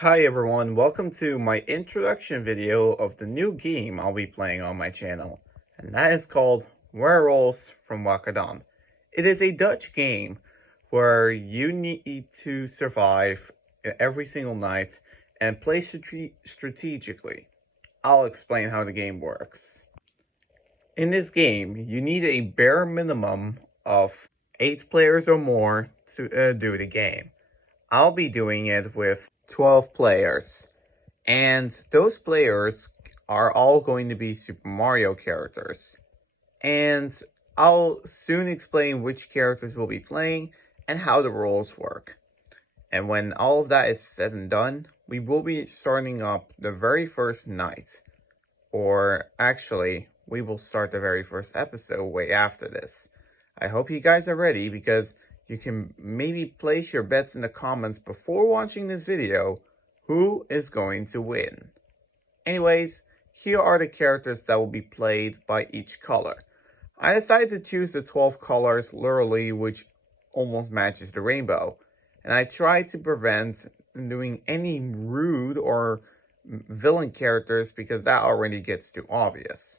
Hi everyone, welcome to my introduction video of the new game I'll be playing on my channel, and that is called Werewolves from Wakkerdam. It is a Dutch game where you need to survive every single night and play strategically. I'll explain how the game works. In this game, you need a bare minimum of 8 players or more to do the game. I'll be doing it with 12 players, and those players are all going to be Super Mario characters. And I'll soon explain which characters we'll be playing and how the rules work. And when all of that is said and done, we will be starting up the very first night. Or actually, we will start the very first episode way after this. I hope you guys are ready, because you can maybe place your bets in the comments before watching this video who is going to win. Anyways, here are the characters that will be played by each color. I decided to choose the 12 colors literally, which almost matches the rainbow. And I tried to prevent doing any rude or villain characters because that already gets too obvious.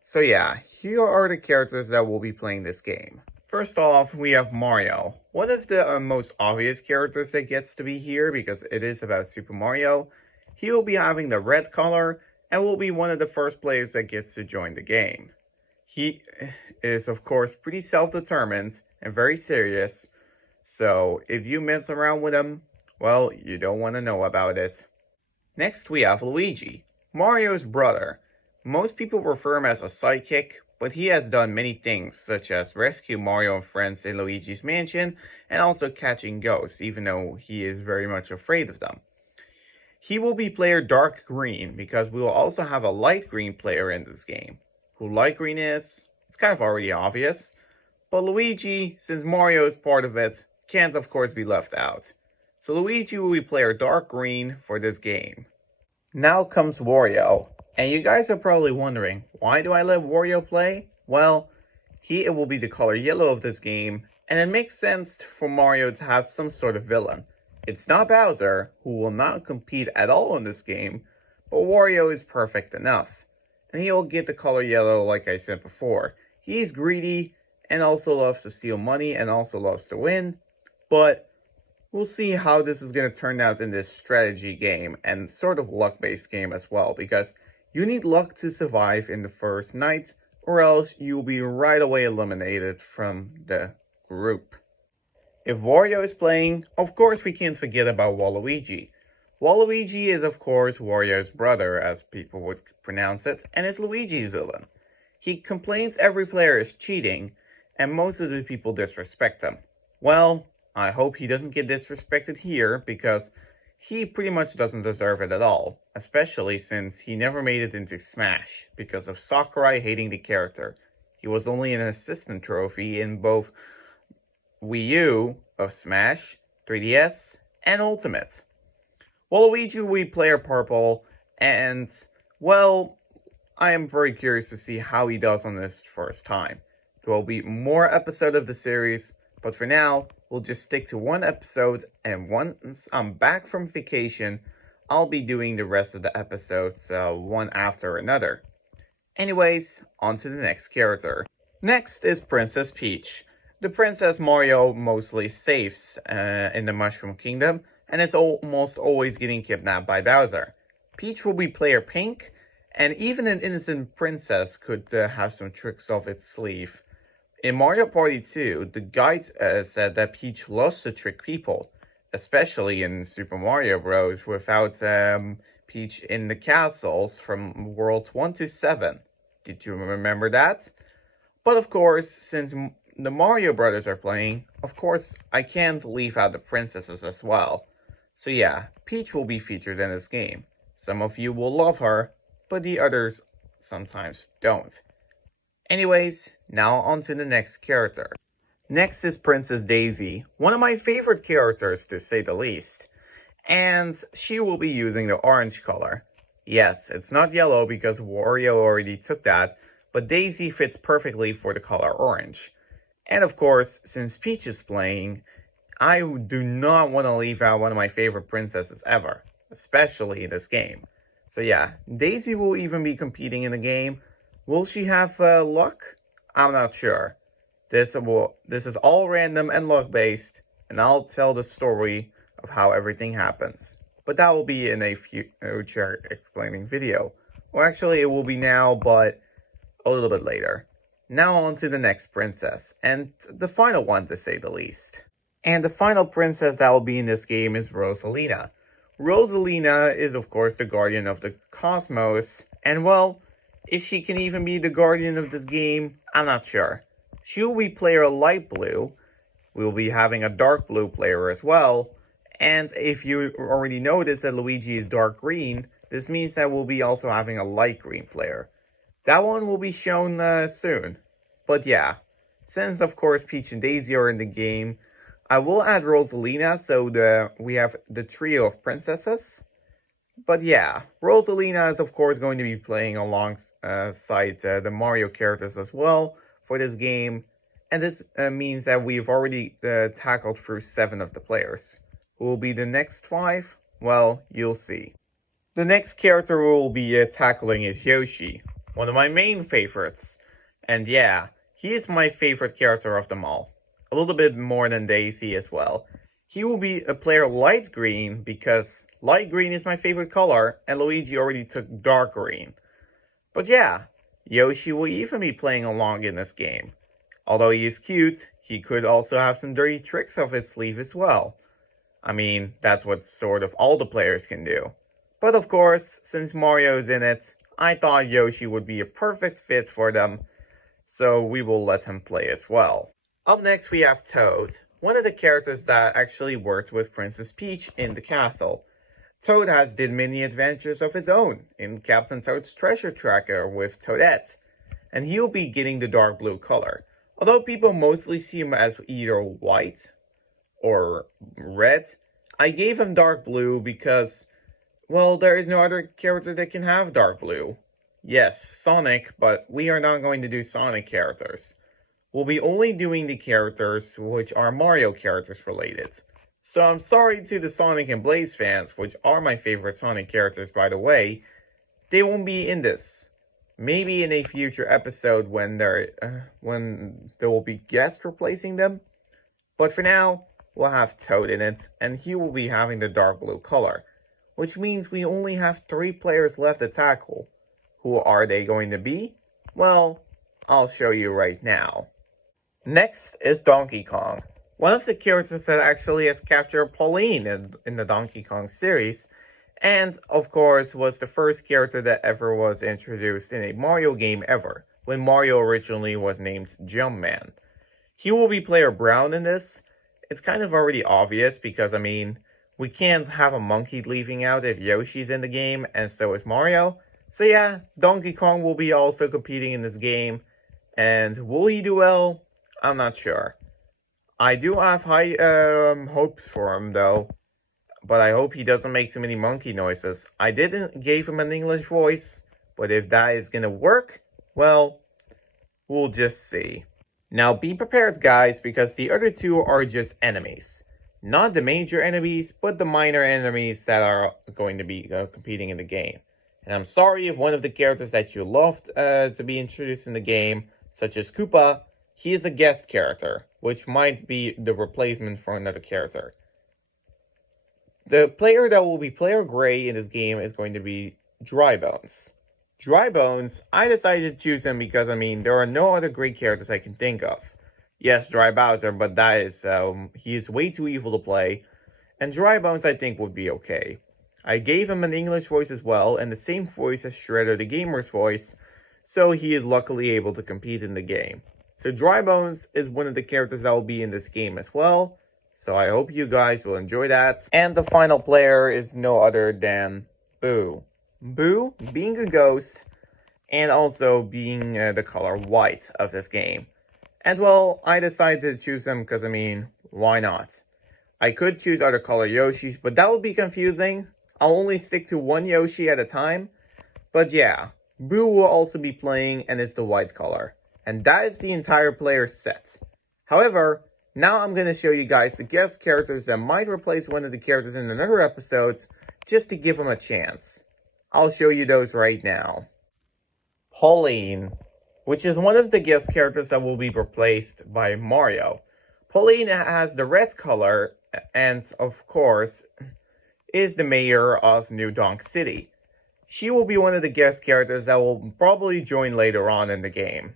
So yeah, here are the characters that will be playing this game. First off, we have Mario. One of the most obvious characters that gets to be here because it is about Super Mario. He will be having the red color and will be one of the first players that gets to join the game. He is of course pretty self-determined and very serious, so if you mess around with him, well, you don't want to know about it. Next we have Luigi, Mario's brother. Most people refer him as a sidekick, but he has done many things, such as rescue Mario and friends in Luigi's mansion, and also catching ghosts, even though he is very much afraid of them. He will be player dark green, because we will also have a light green player in this game. Who light green is, it's kind of already obvious, but Luigi, since Mario is part of it, can't of course be left out. So Luigi will be player dark green for this game. Now comes Wario. And you guys are probably wondering, why do I let Wario play? Well, he will be the color yellow of this game, and it makes sense for Mario to have some sort of villain. It's not Bowser, who will not compete at all in this game, but Wario is perfect enough. And he'll get the color yellow like I said before. He's greedy, and also loves to steal money, and also loves to win, but we'll see how this is going to turn out in this strategy game, and sort of luck-based game as well, because you need luck to survive in the first night, or else you'll be right away eliminated from the group. If Wario is playing, of course we can't forget about Waluigi. Waluigi is of course Wario's brother, as people would pronounce it, and is Luigi's villain. He complains every player is cheating, and most of the people disrespect him. Well, I hope he doesn't get disrespected here, because he pretty much doesn't deserve it at all, especially since he never made it into Smash because of Sakurai hating the character. He was only an assistant trophy in both Wii U of Smash, 3DS, and Ultimate. Waluigi will be player purple, and well, I am very curious to see how he does on this first time. There will be more episodes of the series, but for now, we'll just stick to one episode, and once I'm back from vacation, I'll be doing the rest of the episodes one after another. Anyways, on to the next character. Next is Princess Peach. The Princess Mario mostly saves in the Mushroom Kingdom, and is almost always getting kidnapped by Bowser. Peach will be player pink, and even an innocent princess could have some tricks off its sleeve. In Mario Party 2, the guide said that Peach loves to trick people, especially in Super Mario Bros. Without Peach in the castles from Worlds 1 to 7. Did you remember that? But of course, since the Mario Brothers are playing, of course I can't leave out the princesses as well. So yeah, Peach will be featured in this game. Some of you will love her, but the others sometimes don't. Anyways, now on to the next character. Next is Princess Daisy, one of my favorite characters to say the least. And she will be using the orange color. Yes, it's not yellow because Wario already took that, but Daisy fits perfectly for the color orange. And of course, since Peach is playing, I do not want to leave out one of my favorite princesses ever, especially in this game. So yeah, Daisy will even be competing in the game. Will she have luck? I'm not sure. This is all random and luck based, and I'll tell the story of how everything happens. But that will be in a future explaining video. Or actually, it will be now, but a little bit later. Now on to the next princess, and the final one to say the least. And the final princess that will be in this game is Rosalina. Rosalina is of course the guardian of the cosmos, and well, if she can even be the guardian of this game, I'm not sure. She will be player light blue, we will be having a dark blue player as well, and if you already noticed that Luigi is dark green, this means that we'll be also having a light green player. That one will be shown soon. But yeah, since of course Peach and Daisy are in the game, I will add Rosalina so we have the trio of princesses. But yeah, Rosalina is of course going to be playing alongside the Mario characters as well for this game. And this means that we've already tackled through 7 of the players. Who will be the next 5? Well, you'll see. The next character we'll be tackling is Yoshi, one of my main favorites. And yeah, he is my favorite character of them all. A little bit more than Daisy as well. He will be a player light green because light green is my favorite color and Luigi already took dark green. But yeah, Yoshi will even be playing along in this game. Although he is cute, he could also have some dirty tricks up his sleeve as well. I mean, that's what sort of all the players can do. But of course, since Mario's in it, I thought Yoshi would be a perfect fit for them, so we will let him play as well. Up next we have Toad, one of the characters that actually worked with Princess Peach in the castle. Toad did many adventures of his own in Captain Toad's Treasure Tracker with Toadette, and he'll be getting the dark blue color. Although people mostly see him as either white or red, I gave him dark blue because, well, there is no other character that can have dark blue. Yes, Sonic, but we are not going to do Sonic characters. We'll be only doing the characters which are Mario characters related. So I'm sorry to the Sonic and Blaze fans, which are my favorite Sonic characters by the way, they won't be in this. Maybe in a future episode when there will be guests replacing them. But for now, we'll have Toad in it, and he will be having the dark blue color. Which means we only have 3 players left to tackle. Who are they going to be? Well, I'll show you right now. Next is Donkey Kong, one of the characters that actually has captured Pauline in the Donkey Kong series, and of course was the first character that ever was introduced in a Mario game ever, when Mario originally was named Jumpman. He will be player brown in this. It's kind of already obvious because, I mean, we can't have a monkey leaving out if Yoshi's in the game, and so is Mario. So yeah, Donkey Kong will be also competing in this game, and will he do well? I'm not sure. I do have high hopes for him though, but I hope he doesn't make too many monkey noises. I didn't give him an English voice, but if that is gonna work, well, we'll just see. Now be prepared guys, because the other 2 are just enemies. Not the major enemies, but the minor enemies that are going to be competing in the game. And I'm sorry if one of the characters that you loved to be introduced in the game, such as Koopa, he is a guest character, which might be the replacement for another character. The player that will be player gray in this game is going to be Drybones. Drybones, I decided to choose him because, I mean, there are no other great characters I can think of. Yes, Dry Bowser, but that is, he is way too evil to play. And Drybones, I think, would be okay. I gave him an English voice as well, and the same voice as Shredder the Gamer's voice, so he is luckily able to compete in the game. So Drybones is one of the characters that will be in this game as well, so I hope you guys will enjoy that. And the final player is no other than Boo. Boo, being a ghost, and also being the color white of this game. And well, I decided to choose him because, I mean, why not? I could choose other color Yoshis, but that would be confusing. I'll only stick to one Yoshi at a time. But yeah, Boo will also be playing, and it's the white color. And that is the entire player set. However, Now I'm going to show you guys the guest characters that might replace one of the characters in another episodes, just to give them a chance. I'll show you those right now. Pauline, which is one of the guest characters that will be replaced by Mario. Pauline has the red color and, of course, is the mayor of New Donk City. She will be one of the guest characters that will probably join later on in the game.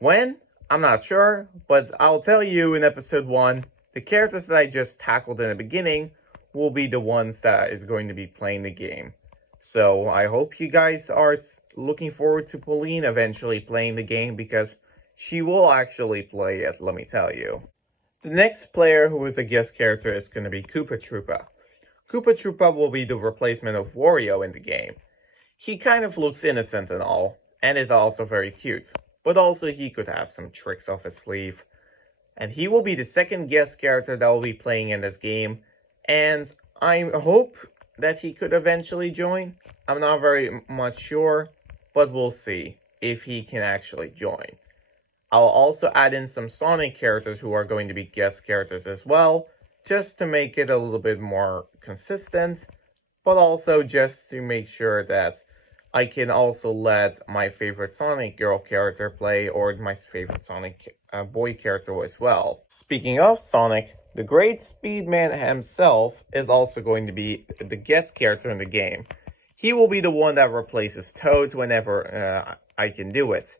When? I'm not sure, but I'll tell you in episode 1, the characters that I just tackled in the beginning will be the ones that is going to be playing the game. So I hope you guys are looking forward to Pauline eventually playing the game, because she will actually play it, let me tell you. The next player who is a guest character is going to be Cupid. Cupid will be the replacement of Wario in the game. He kind of looks innocent and all, and is also very cute, but also he could have some tricks up his sleeve. And he will be the second guest character that will be playing in this game, and I hope that he could eventually join. I'm not very much sure, but we'll see if he can actually join. I'll also add in some Sonic characters who are going to be guest characters as well, just to make it a little bit more consistent, but also just to make sure that I can also let my favorite Sonic girl character play, or my favorite Sonic boy character as well. Speaking of Sonic, the great Speedman himself is also going to be the guest character in the game. He will be the one that replaces Toad whenever I can do it.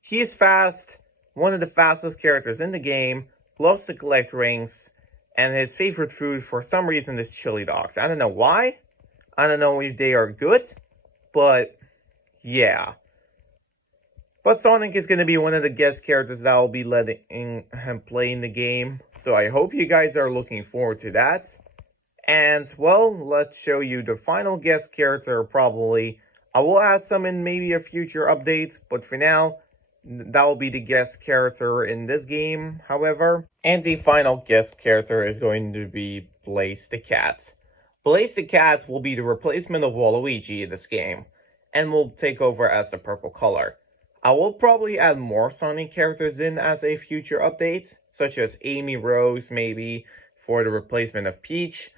He is fast, one of the fastest characters in the game, loves to collect rings, and his favorite food for some reason is chili dogs. I don't know why. I don't know if they are good, but yeah. But Sonic is going to be one of the guest characters that I'll be letting him play in the game. So I hope you guys are looking forward to that. And, well, let's show you the final guest character probably. I will add some in maybe a future update, but for now, that will be the guest character in this game, however. And the final guest character is going to be Blaze the Cat. Blaze the Cat will be the replacement of Waluigi in this game, and will take over as the purple color. I will probably add more Sonic characters in as a future update, such as Amy Rose maybe, for the replacement of Peach,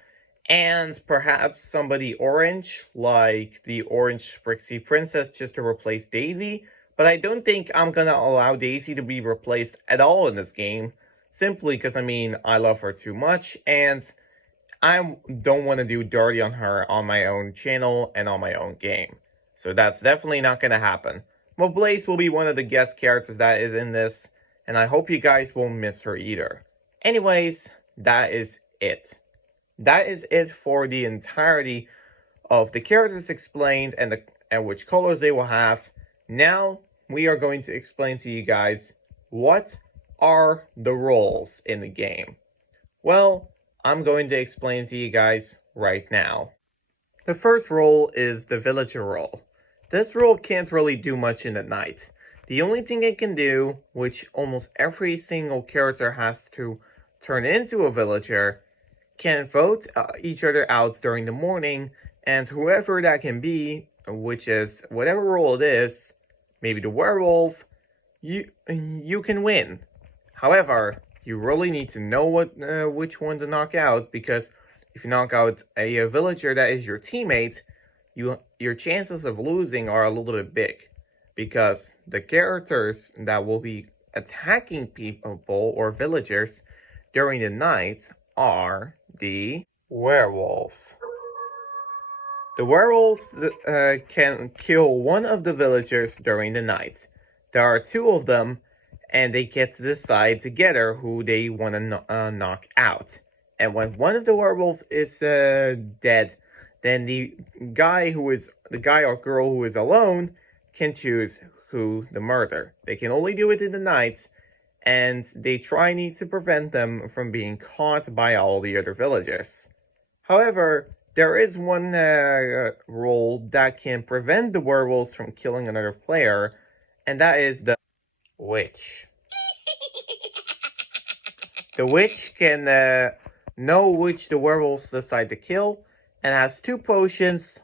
and perhaps somebody orange, like the orange Yoshi&Princess, just to replace Daisy. But I don't think I'm gonna allow Daisy to be replaced at all in this game, simply because, I mean, I love her too much, and I don't want to do dirty on her on my own channel and on my own game. So that's definitely not gonna happen. But Blaze will be one of the guest characters that is in this, and I hope you guys won't miss her either. Anyways, that is it. That is it for the entirety of the characters explained and which colors they will have. Now, we are going to explain to you guys what are the roles in the game. Well, I'm going to explain to you guys right now. The first role is the villager role. This role can't really do much in the night. The only thing it can do, which almost every single character has to turn into a villager, can vote each other out during the morning, and whoever that can be, which is whatever role it is, maybe the werewolf, you can win. However, you really need to know which one to knock out, because if you knock out a villager that is your teammate, your chances of losing are a little bit big, because the characters that will be attacking people or villagers during the night are the werewolf. The werewolves can kill one of the villagers during the night. There are two of them, and they get to decide together who they want to knock out. And when one of the werewolves is dead, then the guy or girl who is alone can choose who to murder. They can only do it in the night, and they need to prevent them from being caught by all the other villagers. However, there is one role that can prevent the werewolves from killing another player, and that is the witch. The witch can know which the werewolves decide to kill, and has two potions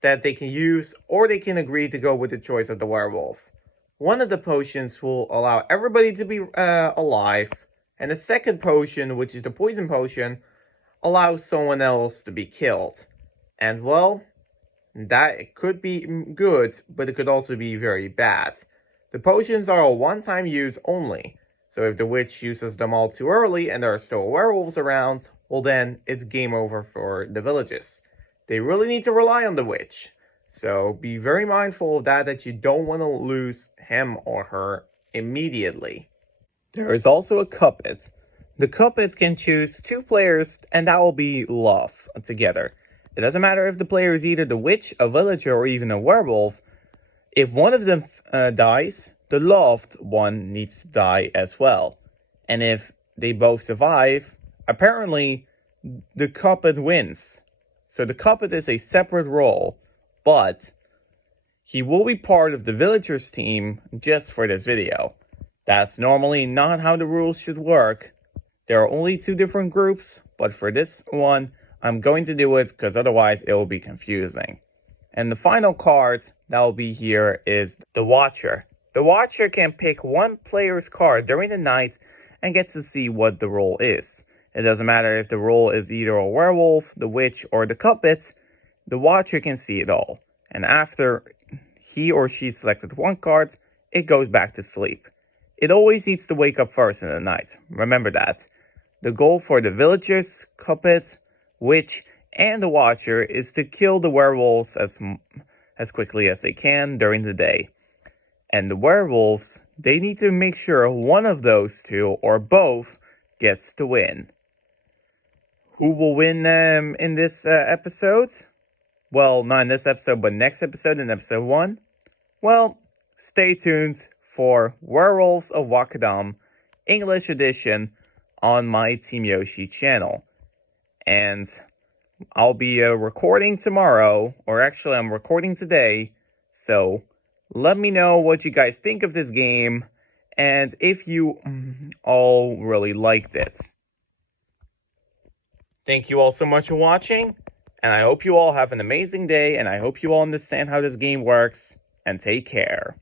that they can use, or they can agree to go with the choice of the werewolf. One of the potions will allow everybody to be alive, And the second potion, which is the poison potion, allows someone else to be killed. And well, that could be good, but it could also be very bad. The potions are a one-time use only, so if the witch uses them all too early and there are still werewolves around, well then, it's game over for the villages. They really need to rely on the witch, so be very mindful of that you don't want to lose him or her immediately. There is also a Cupid. The Cupids can choose 2 players, and that will be love together. It doesn't matter if the player is either the witch, a villager, or even a werewolf. If one of them dies, the loved one needs to die as well. And if they both survive, apparently the Cupid wins. So the Cupid is a separate role, but he will be part of the villagers team just for this video. That's normally not how the rules should work. There are only 2 different groups, but for this one, I'm going to do it because otherwise it will be confusing. And the final card that will be here is the Watcher. The Watcher can pick one player's card during the night and get to see what the role is. It doesn't matter if the role is either a werewolf, the witch, or the Cupid, the Watcher can see it all. And after he or she selected one card, it goes back to sleep. It always needs to wake up first in the night, remember that. The goal for the villagers, Cupids, witch, and the Watcher is to kill the werewolves as quickly as they can during the day. And the werewolves, they need to make sure one of those 2 or both gets to win. Who will win in this episode? Well, not in this episode, but next episode, in episode 1? Well, stay tuned for Werewolves of Wakkerdam English edition on my Team Yoshi channel. And I'll be recording tomorrow, or actually I'm recording today, so let me know what you guys think of this game, and if you all really liked it. Thank you all so much for watching, and I hope you all have an amazing day, and I hope you all understand how this game works, and take care.